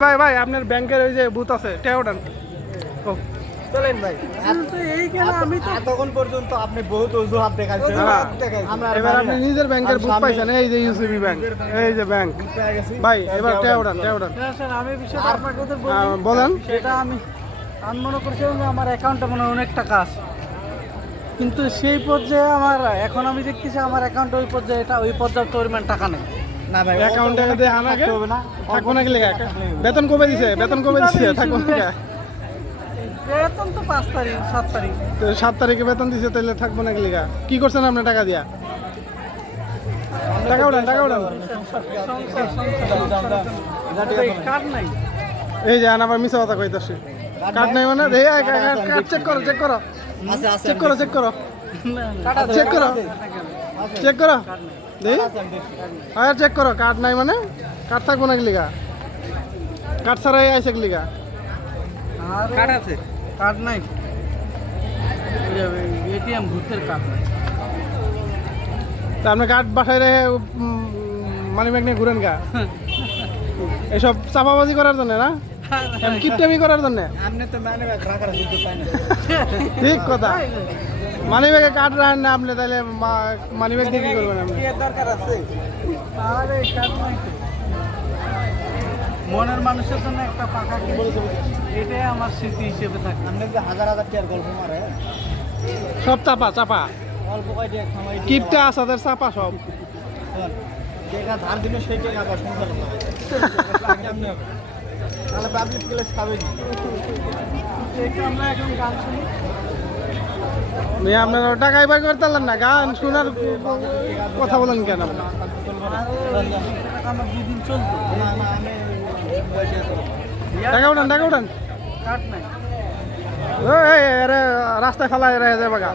ভাই ভাই আপনার ব্যাংকের ওই যে বুথ আছে টেওডান ও। চলেন ভাই। আমি তো এতক্ষণ পর্যন্ত আপনি বহুত অজুহাত দেখাইছেন। হ্যাঁ। আমরা আর এবার আপনি নিজের ব্যাংকের পাইছেন এই যে ইউসিবি ব্যাংক এই যে ব্যাংক ভাই এবার টেওডান টেওডান আমি বিষয়টা আপনাকে বলেন। সেটা আমি আমি মনে করছিলাম যে আমার অ্যাকাউন্টে মনে হয় অনেক টাকা আছে কিন্তু সেই পর্যায়ে আমার এখন আমি দেখতেছি আমার অ্যাকাউন্টে ওই পর্যায়ে এটা ওই পর্যাপ্ত পরিমাণ টাকা নেই। না ভাই অ্যাকাউন্টে হবে না। থাকব। নাকি লেখা বেতন কবে দিছে? বেতন কবে দিছে? থাকব নাকি বেতন তো পাঁচ তারিখ সাত তারিখ। তো সাত তারিখে বেতন দিছে তাহলে থাকব নাকি লেখা কি করছেন আপনি টাকা দিয়া? টাকা উঠান টাকা উঠান। এই যে আন আবার মিছা কথা কইতাছি। কার্ড নাই মানে? এই কার্ড চেক করো চেক করো। চেক করো চেক করো। চেক করো। চেক করো। হ্যাঁ চেক করো কার্ড নাই মানে কার্ড থাকব নাকি লিগা কার্ড ছাড়াই আইসে লিগা কার্ড আছে কার্ড নাই এটিএম ভূতের কার্ড নাই তা আপনি কার্ড বাসায় রেখে মানি ব্যাগ নিয়ে ঘুরেন গা এসব চাপাবাজি করার জন্য না কিপটামি করার জন্য? আপনি তো মানে রাখার সুযোগ না। ঠিক কথা। মানি ব্যাগে কার্ড রাখেন না আপনি তাহলে মানি ব্যাগ দিয়ে কি করবেন আপনি? দরকার আছে? আরে কার্ড নাই মনের মানুষের জন্য একটা পাকা কিনেছি। এটাই আমার স্মৃতি হিসেবে থাকে। আপনি যে হাজার হাজার টাকার গল্প মারে। সব চাপা চাপা। অল্প কয়টা দিয়ে কিপটা আসাদের চাপা সব। টাকা ধার দিলে সেই টাকা আবার সংসার তাহলে পাবলিক প্লেস খাবে কি? আমরা এখন গান শুনি আপনারা করতে পারলেন না গান শোনার কথা বলেন কেন? টাকা উঠান টাকা উঠান ওই, রাস্তায় ফেলা রেখে যাবে গা